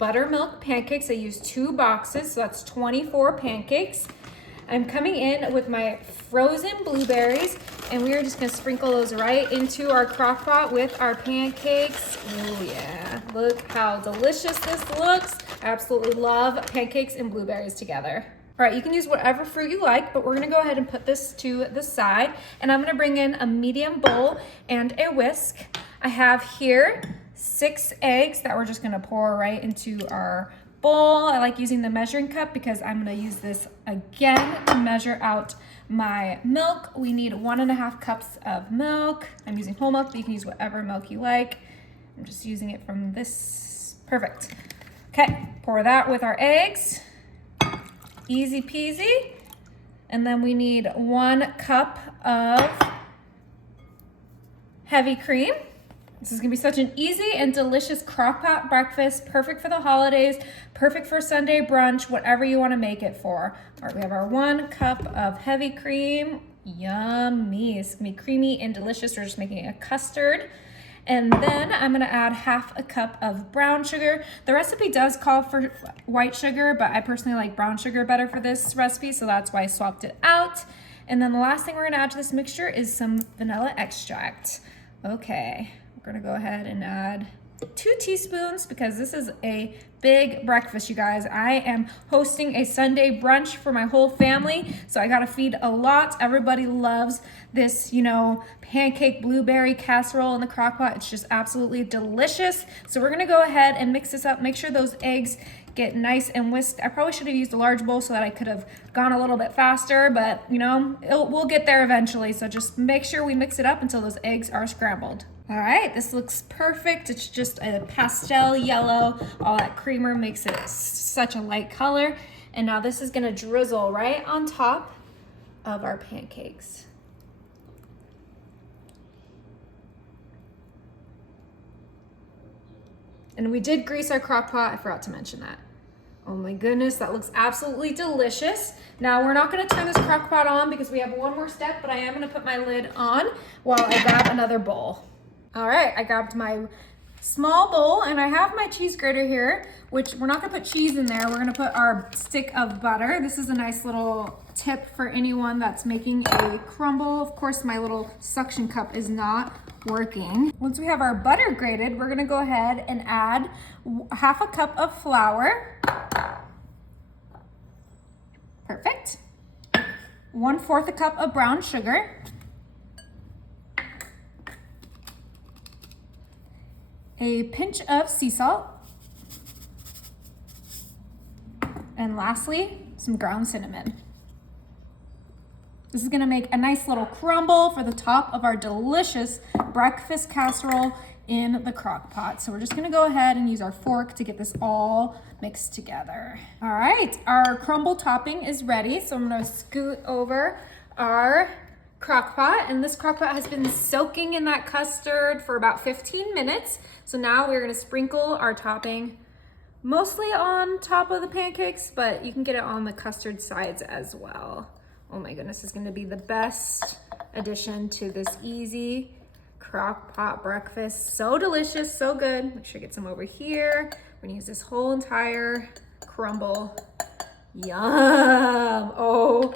buttermilk pancakes. I used 2 boxes, so that's 24 pancakes. I'm coming in with my frozen blueberries, and we are just gonna sprinkle those right into our crock pot with our pancakes. Oh yeah, look how delicious this looks. I absolutely love pancakes and blueberries together. All right, you can use whatever fruit you like, but we're gonna go ahead and put this to the side, and I'm gonna bring in a medium bowl and a whisk. I have here 6 eggs that we're just gonna pour right into our bowl. I like using the measuring cup because I'm gonna use this again to measure out my milk. We need 1.5 cups of milk. I'm using whole milk, but you can use whatever milk you like. I'm just using it from this, perfect. Okay, pour that with our eggs. Easy peasy. And then we need 1 cup of heavy cream. This is gonna be such an easy and delicious crock pot breakfast, perfect for the holidays, perfect for Sunday brunch, whatever you wanna make it for. All right, we have our 1 cup of heavy cream. Yummy, it's gonna be creamy and delicious. We're just making a custard. And then I'm gonna add 1/2 cup of brown sugar. The recipe does call for white sugar, but I personally like brown sugar better for this recipe, so that's why I swapped it out. And then the last thing we're gonna add to this mixture is some vanilla extract. Okay. We're gonna go ahead and add 2 teaspoons because this is a big breakfast, you guys. I am hosting a Sunday brunch for my whole family, so I gotta feed a lot. Everybody loves this, you know, pancake blueberry casserole in the crock pot. It's just absolutely delicious. So we're gonna go ahead and mix this up. Make sure those eggs get nice and whisked. I probably should have used a large bowl so that I could have gone a little bit faster, but you know, we'll get there eventually. So just make sure we mix it up until those eggs are scrambled. All right, this looks perfect. It's just a pastel yellow. All that creamer makes it such a light color. And now this is gonna drizzle right on top of our pancakes. And we did grease our crock pot. I forgot to mention that. Oh my goodness, that looks absolutely delicious. Now we're not gonna turn this crock pot on because we have one more step, but I am gonna put my lid on while I grab another bowl. All right, I grabbed my small bowl and I have my cheese grater here, which we're not gonna put cheese in there. We're gonna put our stick of butter. This is a nice little tip for anyone that's making a crumble. Of course, my little suction cup is not working. Once we have our butter grated, we're gonna go ahead and add 1/2 cup of flour. Perfect. 1/4 cup of brown sugar. A pinch of sea salt. And lastly, some ground cinnamon. This is gonna make a nice little crumble for the top of our delicious breakfast casserole in the crock pot. So we're just gonna go ahead and use our fork to get this all mixed together. All right, our crumble topping is ready. So I'm gonna scoot over our crock pot, and this crock pot has been soaking in that custard for about 15 minutes. So now we're gonna sprinkle our topping mostly on top of the pancakes, but you can get it on the custard sides as well. Oh my goodness, it's gonna be the best addition to this easy crock pot breakfast. So delicious, so good. Make sure I get some over here. We're gonna use this whole entire crumble. Yum, oh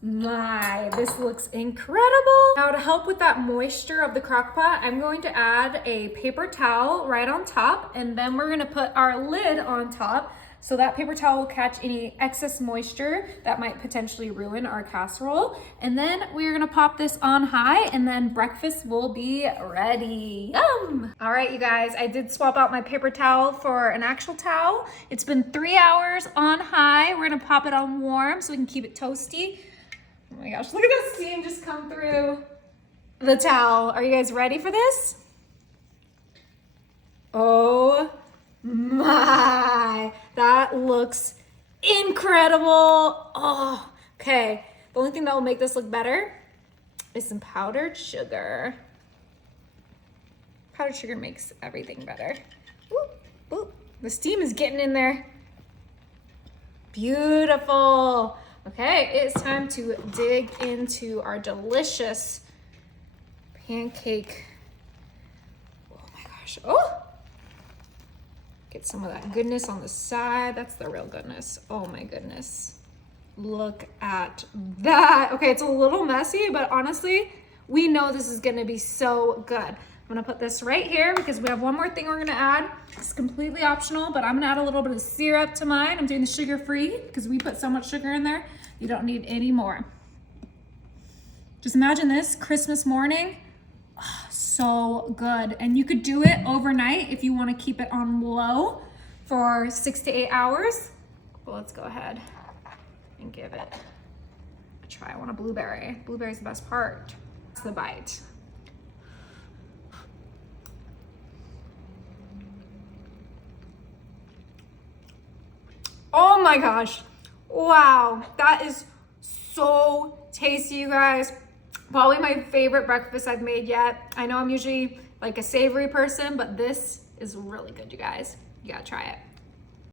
my, this looks incredible. Now to help with that moisture of the crock pot, I'm going to add a paper towel right on top, and then we're gonna put our lid on top so that paper towel will catch any excess moisture that might potentially ruin our casserole. And then we're gonna pop this on high, and then breakfast will be ready. Yum! All right, you guys, I did swap out my paper towel for an actual towel. It's been 3 hours on high. We're gonna pop it on warm so we can keep it toasty. Oh my gosh, look at the steam just come through the towel. Are you guys ready for this? Oh my, that looks incredible. Oh, okay. The only thing that will make this look better is some powdered sugar. Powdered sugar makes everything better. Whoop, whoop. The steam is getting in there. Beautiful. Okay, it's time to dig into our delicious pancake. Oh my gosh. Oh, Get some of that goodness on the side. That's the real goodness. Oh my goodness. Look at that. Okay, it's a little messy, but honestly, we know this is gonna be so good. I'm gonna put this right here because we have one more thing we're gonna add. It's completely optional, but I'm gonna add a little bit of syrup to mine. I'm doing the sugar-free because we put so much sugar in there. You don't need any more. Just imagine this Christmas morning. Oh, so good. And you could do it overnight if you wanna keep it on low for 6 to 8 hours. Well, let's go ahead and give it a try. I want a blueberry. Blueberry's the best part. It's the bite. Oh my gosh. Wow. That is so tasty, you guys. Probably my favorite breakfast I've made yet. I know I'm usually like a savory person, but this is really good, you guys. You gotta try it.